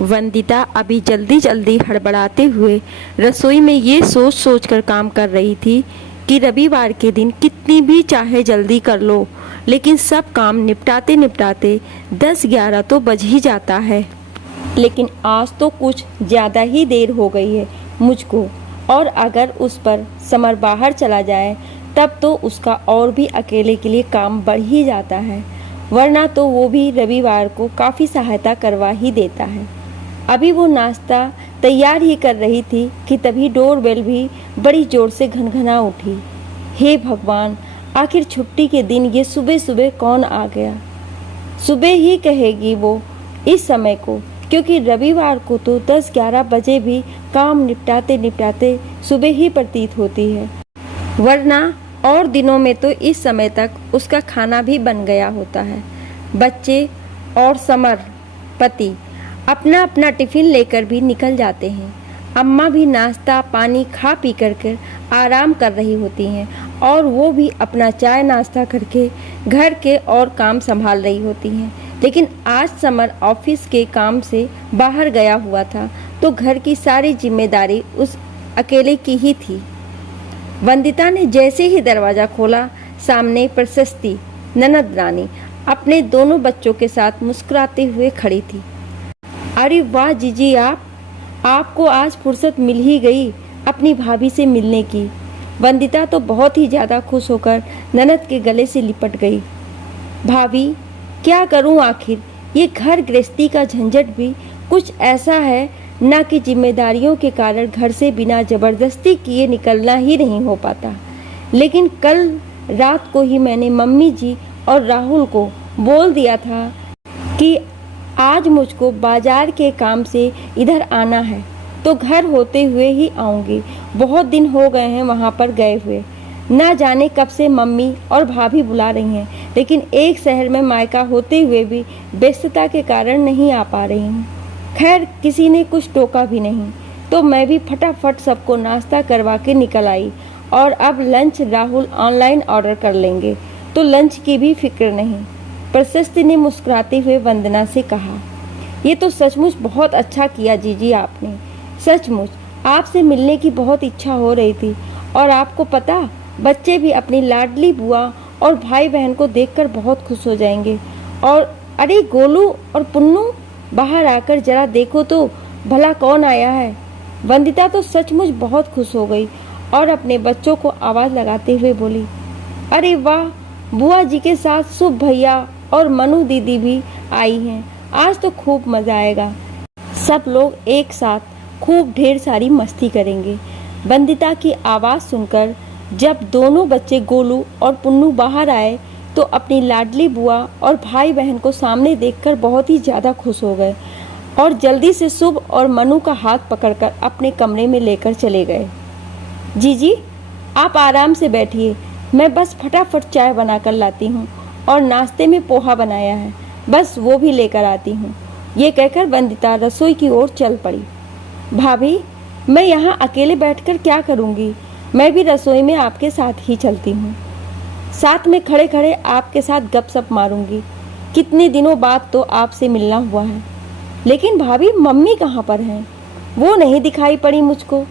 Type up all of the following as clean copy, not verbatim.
वंदिता अभी जल्दी जल्दी हड़बड़ाते हुए रसोई में ये सोच सोच कर काम कर रही थी कि रविवार के दिन कितनी भी चाहे जल्दी कर लो, लेकिन सब काम निपटाते निपटाते 10-11 तो बज ही जाता है। लेकिन आज तो कुछ ज़्यादा ही देर हो गई है मुझको, और अगर उस पर समर बाहर चला जाए तब तो उसका और भी अकेले के लिए काम बढ़ ही जाता है, वरना तो वो भी रविवार को काफ़ी सहायता करवा ही देता है। अभी वो नाश्ता तैयार ही कर रही थी कि तभी डोरबेल भी बड़ी जोर से घनघना उठी। हे भगवान, आखिर छुट्टी के दिन ये सुबह सुबह कौन आ गया। सुबह ही कहेगी वो इस समय को, क्योंकि रविवार को तो 10-11 बजे भी काम निपटाते निपटाते सुबह ही प्रतीत होती है, वरना और दिनों में तो इस समय तक उसका खाना भी बन गया होता है। बच्चे और समर पति अपना अपना टिफ़िन लेकर भी निकल जाते हैं। अम्मा भी नाश्ता पानी खा पी कर आराम कर रही होती हैं, और वो भी अपना चाय नाश्ता करके घर के और काम संभाल रही होती हैं। लेकिन आज समर ऑफिस के काम से बाहर गया हुआ था, तो घर की सारी जिम्मेदारी उस अकेले की ही थी। वंदिता ने जैसे ही दरवाज़ा खोला, सामने प्रशस्ति ननद रानी अपने दोनों बच्चों के साथ मुस्कुराते हुए खड़ी थी। अरे वाह जीजी, आपको आज फुर्सत मिल ही गई अपनी भाभी से मिलने की। वंदिता तो बहुत ही ज़्यादा खुश होकर ननद के गले से लिपट गई। भाभी, क्या करूं, आखिर ये घर गृहस्थी का झंझट भी कुछ ऐसा है ना कि जिम्मेदारियों के कारण घर से बिना ज़बरदस्ती किए निकलना ही नहीं हो पाता। लेकिन कल रात को ही मैंने मम्मी जी और राहुल को बोल दिया था कि आज मुझको बाजार के काम से इधर आना है, तो घर होते हुए ही आऊँगी। बहुत दिन हो गए हैं वहाँ पर गए हुए, ना जाने कब से मम्मी और भाभी बुला रही हैं, लेकिन एक शहर में मायका होते हुए भी व्यस्तता के कारण नहीं आ पा रही हूँ। खैर, किसी ने कुछ टोका भी नहीं, तो मैं भी फटाफट सबको नाश्ता करवा के निकल आई, और अब लंच राहुल ऑनलाइन ऑर्डर कर लेंगे, तो लंच की भी फिक्र नहीं। प्रशस्ति ने मुस्कुराते हुए वंदना से कहा, ये तो सचमुच बहुत अच्छा किया जीजी आपने। सचमुच आपसे मिलने की बहुत इच्छा हो रही थी, और आपको पता, बच्चे भी अपनी लाडली बुआ और भाई बहन को देखकर बहुत खुश हो जाएंगे। और अरे गोलू और पुन्नू, बाहर आकर जरा देखो तो भला कौन आया है। वंदिता तो सचमुच बहुत खुश हो गई और अपने बच्चों को आवाज़ लगाते हुए बोली, अरे वाह, बुआ जी के साथ शुभ भैया और मनु दीदी भी आई हैं। आज तो खूब मज़ा आएगा, सब लोग एक साथ खूब ढेर सारी मस्ती करेंगे। वंदिता की आवाज़ सुनकर जब दोनों बच्चे गोलू और पुन्नू बाहर आए, तो अपनी लाडली बुआ और भाई बहन को सामने देखकर बहुत ही ज़्यादा खुश हो गए, और जल्दी से शुभ और मनु का हाथ पकड़कर अपने कमरे में लेकर चले गए। जीजी, आप आराम से बैठिए, मैं बस फटाफट चाय बना कर लाती हूँ, और नाश्ते में पोहा बनाया है, बस वो भी लेकर आती हूँ। ये कहकर वंदिता रसोई की ओर चल पड़ी। भाभी, मैं यहाँ अकेले बैठकर क्या करूँगी, मैं भी रसोई में आपके साथ ही चलती हूँ। साथ में खड़े खड़े आपके साथ गपशप मारूंगी, कितने दिनों बाद तो आपसे मिलना हुआ है। लेकिन भाभी, मम्मी कहाँ पर हैं? वो नहीं दिखाई पड़ी मुझको,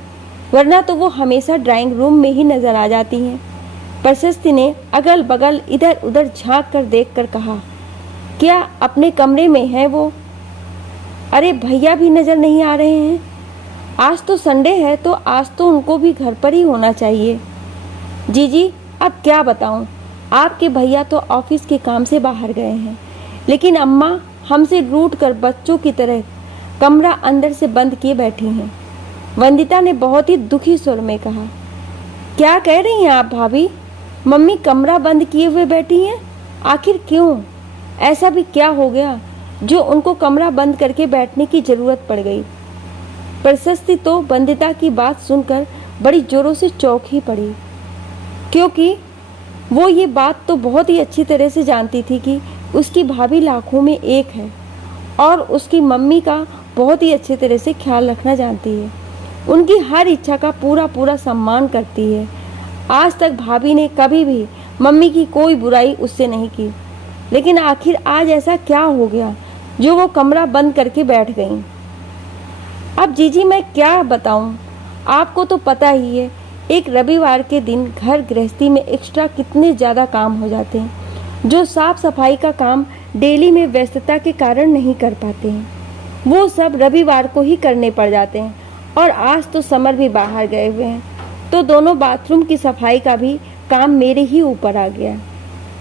वरना तो वो हमेशा ड्राइंग रूम में ही नज़र आ जाती हैं। प्रशस्ति ने अगल बगल इधर उधर झांक कर देख कर कहा, क्या अपने कमरे में है वो? अरे भैया भी नज़र नहीं आ रहे हैं। आज तो संडे है, तो आज तो उनको भी घर पर ही होना चाहिए। जीजी, अब क्या बताऊं, आपके भैया तो ऑफिस के काम से बाहर गए हैं, लेकिन अम्मा हमसे रूठ कर बच्चों की तरह कमरा अंदर से बंद किए बैठी हैं। वंदिता ने बहुत ही दुखी स्वर में कहा, क्या कह रही हैं आप भाभी? मम्मी कमरा बंद किए हुए बैठी हैं? आखिर क्यों? ऐसा भी क्या हो गया जो उनको कमरा बंद करके बैठने की ज़रूरत पड़ गई? प्रशस्ति तो वंदिता की बात सुनकर बड़ी ज़ोरों से चौंक ही पड़ी, क्योंकि वो ये बात तो बहुत ही अच्छी तरह से जानती थी कि उसकी भाभी लाखों में एक है, और उसकी मम्मी का बहुत ही अच्छे तरह से ख्याल रखना जानती है, उनकी हर इच्छा का पूरा पूरा सम्मान करती है। आज तक भाभी ने कभी भी मम्मी की कोई बुराई उससे नहीं की, लेकिन आखिर आज ऐसा क्या हो गया जो वो कमरा बंद करके बैठ गईं? अब जीजी मैं क्या बताऊं, आपको तो पता ही है एक रविवार के दिन घर गृहस्थी में एक्स्ट्रा कितने ज़्यादा काम हो जाते हैं जो साफ सफाई का काम डेली में व्यस्तता के कारण नहीं कर पाते हैं, वो सब रविवार को ही करने पड़ जाते हैं। और आज तो समर भी बाहर गए हुए हैं तो दोनों बाथरूम की सफाई का भी काम मेरे ही ऊपर आ गया।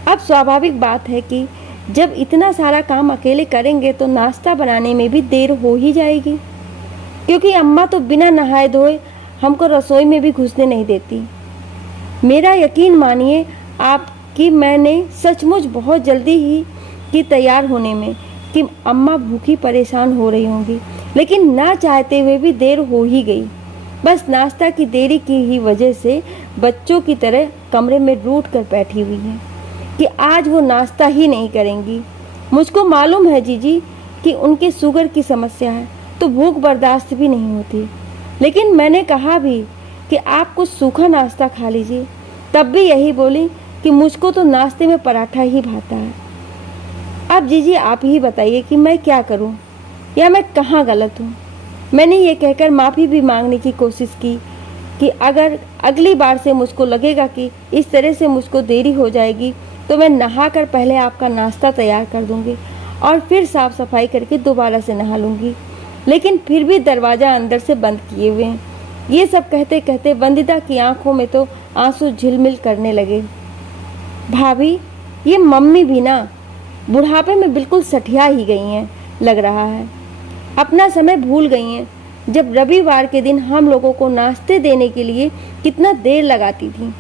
अब स्वाभाविक बात है कि जब इतना सारा काम अकेले करेंगे तो नाश्ता बनाने में भी देर हो ही जाएगी, क्योंकि अम्मा तो बिना नहाए धोए हमको रसोई में भी घुसने नहीं देती। मेरा यकीन मानिए आप कि मैंने सचमुच बहुत जल्दी ही की तैयार होने में कि अम्मा भूखी परेशान हो रही होंगी, लेकिन ना चाहते हुए भी देर हो ही गई। बस नाश्ता की देरी की ही वजह से बच्चों की तरह कमरे में रूठ कर बैठी हुई है कि आज वो नाश्ता ही नहीं करेंगी। मुझको मालूम है जीजी कि उनके शुगर की समस्या है तो भूख बर्दाश्त भी नहीं होती, लेकिन मैंने कहा भी कि आप कुछ सूखा नाश्ता खा लीजिए, तब भी यही बोली कि मुझको तो नाश्ते में पराठा ही भाता है। अब जीजी आप ही बताइए कि मैं क्या करूं या मैं कहाँ गलत हूं। मैंने ये कहकर माफ़ी भी मांगने की कोशिश की कि अगर अगली बार से मुझको लगेगा कि इस तरह से मुझको देरी हो जाएगी तो मैं नहा कर पहले आपका नाश्ता तैयार कर दूंगी और फिर साफ़ सफाई करके दोबारा से नहा लूँगी, लेकिन फिर भी दरवाज़ा अंदर से बंद किए हुए हैं। ये सब कहते कहते वंदिता की आंखों में तो आंसू झिलमिल करने लगे। भाभी, ये मम्मी भी ना बुढ़ापे में बिल्कुल सठिया ही गई हैं लग रहा है, अपना समय भूल गई हैं। जब रविवार के दिन हम लोगों को नाश्ते देने के लिए कितना देर लगाती थी।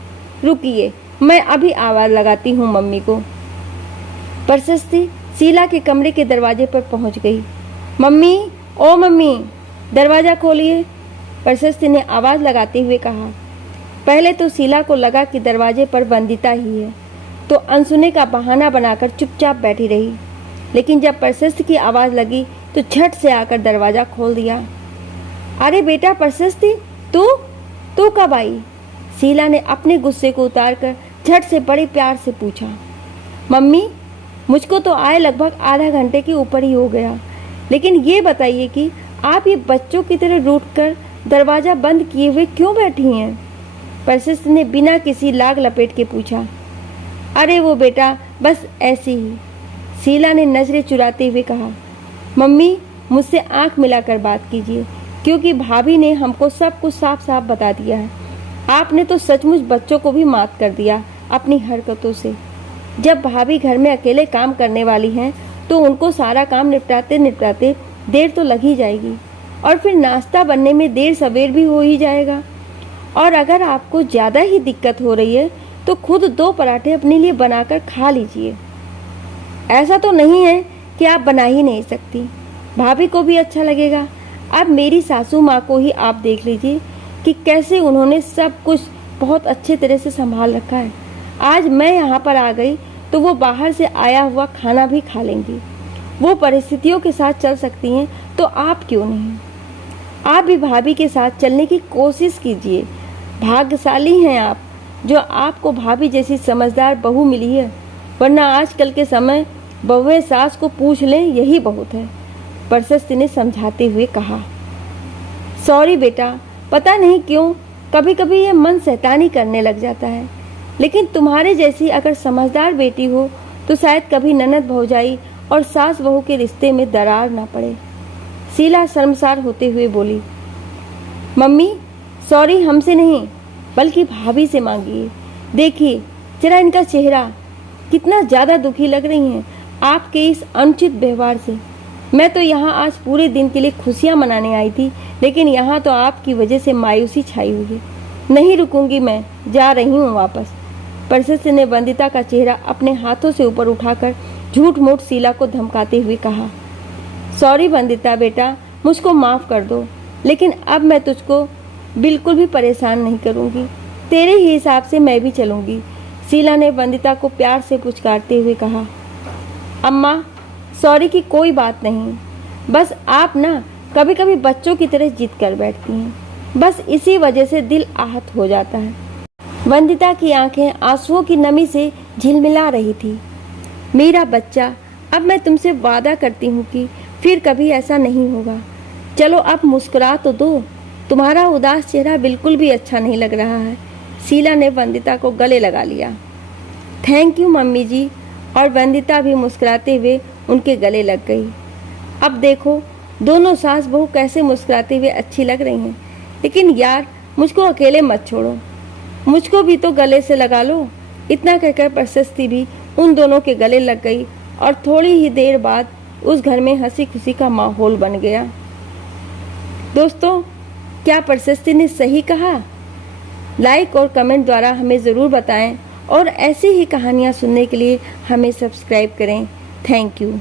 रुकिए, मैं अभी आवाज़ लगाती हूँ मम्मी को। प्रशस्ति शीला के कमरे के दरवाजे पर पहुँच गई। मम्मी, ओ मम्मी, दरवाज़ा खोलिए, प्रशस्ति ने आवाज़ लगाते हुए कहा। पहले तो शीला को लगा कि दरवाजे पर वंदिता ही है, तो अनसुने का बहाना बनाकर चुपचाप बैठी रही, लेकिन जब प्रशस्ति की आवाज़ लगी तो झट से आकर दरवाज़ा खोल दिया। अरे बेटा प्रशस्ति, तू कब आई? शीला ने अपने गुस्से को उतारकर झट से बड़े प्यार से पूछा। मम्मी, मुझको तो आए लगभग आधा घंटे के ऊपर ही हो गया, लेकिन ये बताइए कि आप ये बच्चों की तरह रूठकर दरवाज़ा बंद किए हुए क्यों बैठी हैं? प्रशस्ति ने बिना किसी लाग लपेट के पूछा। अरे वो बेटा, बस ऐसे ही, शीला ने नज़रें चुराते हुए कहा। मम्मी, मुझसे आंख मिलाकर बात कीजिए, क्योंकि भाभी ने हमको सब कुछ साफ साफ बता दिया है। आपने तो सचमुच बच्चों को भी मात कर दिया अपनी हरकतों से। जब भाभी घर में अकेले काम करने वाली हैं तो उनको सारा काम निपटाते निपटाते देर तो लग ही जाएगी, और फिर नाश्ता बनने में देर सवेर भी हो ही जाएगा। और अगर आपको ज़्यादा ही दिक्कत हो रही है तो खुद 2 पराठे अपने लिए बनाकर खा लीजिए। ऐसा तो नहीं है कि आप बना ही नहीं सकती, भाभी को भी अच्छा लगेगा। अब मेरी सासू माँ को ही आप देख लीजिए कि कैसे उन्होंने सब कुछ बहुत अच्छे तरह से संभाल रखा है। आज मैं यहाँ पर आ गई तो वो बाहर से आया हुआ खाना भी खा लेंगी। वो परिस्थितियों के साथ चल सकती हैं तो आप क्यों नहीं? आप भी भाभी के साथ चलने की कोशिश कीजिए। भाग्यशाली हैं आप जो आपको भाभी जैसी समझदार बहू मिली है, वरना आजकल के समय बहुएं सास को पूछ लें यही बहुत है, प्रशस्ति ने समझाते हुए कहा। सॉरी बेटा, पता नहीं क्यों कभी कभी ये मन शैतानी करने लग जाता है, लेकिन तुम्हारे जैसी अगर समझदार बेटी हो तो शायद कभी ननद भौजाई और सास बहू के रिश्ते में दरार ना पड़े। शीला शर्मसार होते हुए बोली। मम्मी, सॉरी हमसे नहीं बल्कि भाभी से मांगिए। देखिए जरा इनका चेहरा, कितना ज़्यादा दुखी लग रही हैं आपके इस अनुचित व्यवहार से। मैं तो यहाँ आज पूरे दिन के लिए खुशियाँ मनाने आई थी, लेकिन यहाँ तो आपकी वजह से मायूसी छाई हुई है। नहीं रुकूंगी, मैं जा रही हूँ वापस। प्रशस्ति ने वंदिता का चेहरा अपने हाथों से ऊपर उठाकर झूठ मूठ शीला को धमकाते हुए कहा। सॉरी वंदिता बेटा, मुझको माफ़ कर दो, लेकिन अब मैं तुझको बिल्कुल भी परेशान नहीं करूँगी। तेरे ही हिसाब से मैं भी चलूँगी। शीला ने वंदिता को प्यार से पुचकारते हुए कहा। अम्मा, सॉरी की कोई बात नहीं, बस आप ना कभी कभी बच्चों की तरह जिद कर बैठती हैं, बस इसी वजह से दिल आहत हो जाता है। वंदिता की आंखें आंसुओं की नमी से झिलमिला रही थी। मेरा बच्चा, अब मैं तुमसे वादा करती हूँ कि फिर कभी ऐसा नहीं होगा। चलो अब मुस्कुरा तो दो, तुम्हारा उदास चेहरा बिल्कुल भी अच्छा नहीं लग रहा है। शीला ने वंदिता को गले लगा लिया। थैंक यू मम्मी जी। और वंदिता भी मुस्कुराते हुए उनके गले लग गई। अब देखो दोनों सास बहू कैसे मुस्कुराते हुए अच्छी लग रही हैं। लेकिन यार मुझको अकेले मत छोड़ो, मुझको भी तो गले से लगा लो। इतना कहकर प्रशस्ति भी उन दोनों के गले लग गई और थोड़ी ही देर बाद उस घर में हंसी खुशी का माहौल बन गया। दोस्तों, क्या प्रशस्ति ने सही कहा? लाइक और कमेंट द्वारा हमें ज़रूर बताएं और ऐसी ही कहानियाँ सुनने के लिए हमें सब्सक्राइब करें। Thank you.